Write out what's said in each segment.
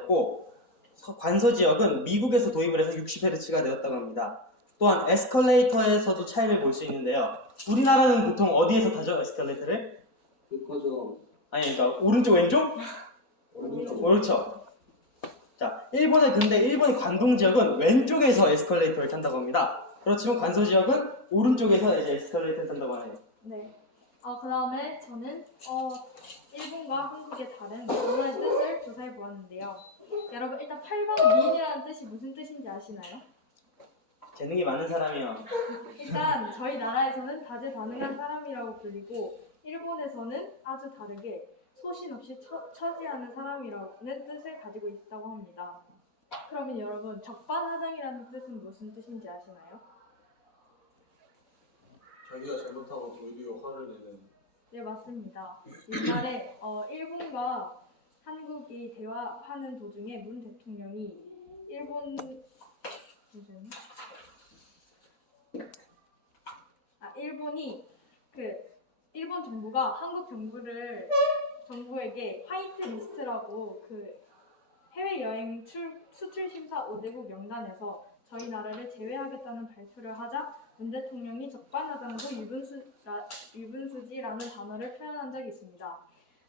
되었고 서- 관서 지역은 미국에서 도입을 해서 60Hz가 되었다고 합니다. 또한 에스컬레이터에서도 차이를 볼 수 있는데요. 우리나라는 보통 어디에서 타죠? 에스컬레이터를? 백화점 아니 그러니까 오른쪽 왼쪽? 오른쪽 그렇죠. 자, 일본의 근데 일본의 관동 지역은 왼쪽에서 에스컬레이터를 탄다고 합니다. 그렇지만 관서 지역은 오른쪽에서 이제 에스컬레이터를 탄다고 하네요. 네. 어, 그 다음에 저는 어, 일본과 한국의 다른 언어의 뜻을 조사해 보았는데요. 여러분 일단 8번 미인이라는 뜻이 무슨 뜻인지 아시나요? 재능이 많은 사람이요. 일단 저희 나라에서는 다재다능한 사람이라고 불리고 일본에서는 아주 다르게 소신 없이 처, 처지하는 사람이라는 뜻을 가지고 있다고 합니다. 그러면 여러분 적반하장이라는 뜻은 무슨 뜻인지 아시나요? 자기가 잘못하고 오히려 화를 내는 네 맞습니다. 옛날에 어, 일본과 한국이 대화하는 도중에 문 대통령이 일본 잠시만요. 아 일본이 그 일본 정부가 한국 정부를 정부에게 화이트 리스트라고 그 해외 여행 출, 수출 심사 5대국 명단에서 저희 나라를 제외하겠다는 발표를 하자 문 대통령이 적반하장으로 유분수라, 유분수지라는 단어를 표현한 적이 있습니다.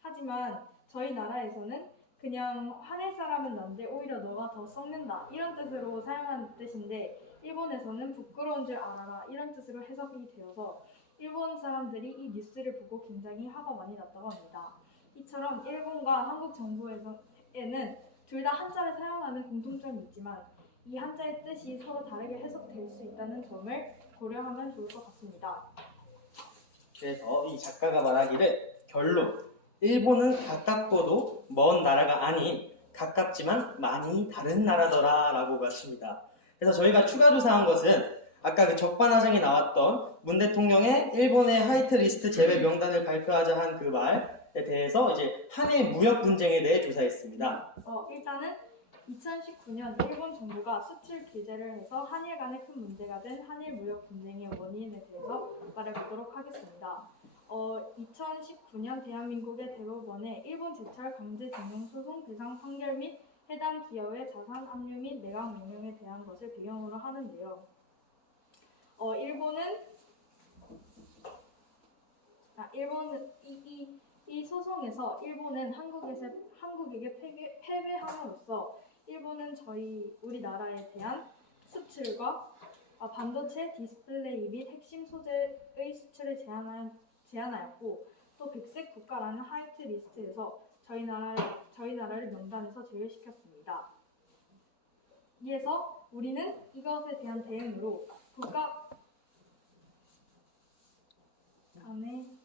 하지만 저희 나라에서는 그냥 화낼 사람은 난데 오히려 너가 더 썩는다 이런 뜻으로 사용하는 뜻인데 일본에서는 부끄러운 줄 알아라 이런 뜻으로 해석이 되어서 일본 사람들이 이 뉴스를 보고 굉장히 화가 많이 났다고 합니다. 이처럼 일본과 한국 정부에서에는 둘 다 한자를 사용하는 공통점이 있지만 이 한자의 뜻이 서로 다르게 해석될 수 있다는 점을 고려하면 좋을 것 같습니다. 그래서 이 작가가 말하기를 결론 일본은 가깝고도 먼 나라가 아닌 가깝지만 많이 다른 나라더라라고 마칩니다. 그래서 저희가 추가 조사한 것은 아까 그 적반하장이 나왔던 문 대통령의 일본의 화이트 리스트 제외 명단을 발표하자 한 그 말에 대해서 이제 한일 무역 분쟁에 대해 조사했습니다. 어, 일단은 2019년 일본 정부가 수출 규제를 해서 한일 간에 큰 문제가 된 한일 무역 분쟁의 원인에 대해서 말해보도록 하겠습니다. 어, 2019년 대한민국의 대법원에 일본 제철 강제징용 소송 대상 판결 및 해당 기업의 자산 압류 및 매각 명령에 대한 것을 배경으로 하는데요. 어, 일본은 아, 일본은 이, 이, 이 소송에서 일본은 한국에서 한국에게 패배, 패배함으로써 일본은 저희 우리나라에 대한 수출과 아, 반도체 디스플레이 및 핵심 소재의 수출을 제한하, 제한하였고 또 백색 국가라는 화이트 리스트에서 저희 나라 저희 나라를 명단에서 제외시켰습니다. 이에서 우리는 이것에 대한 대응으로 국가 간의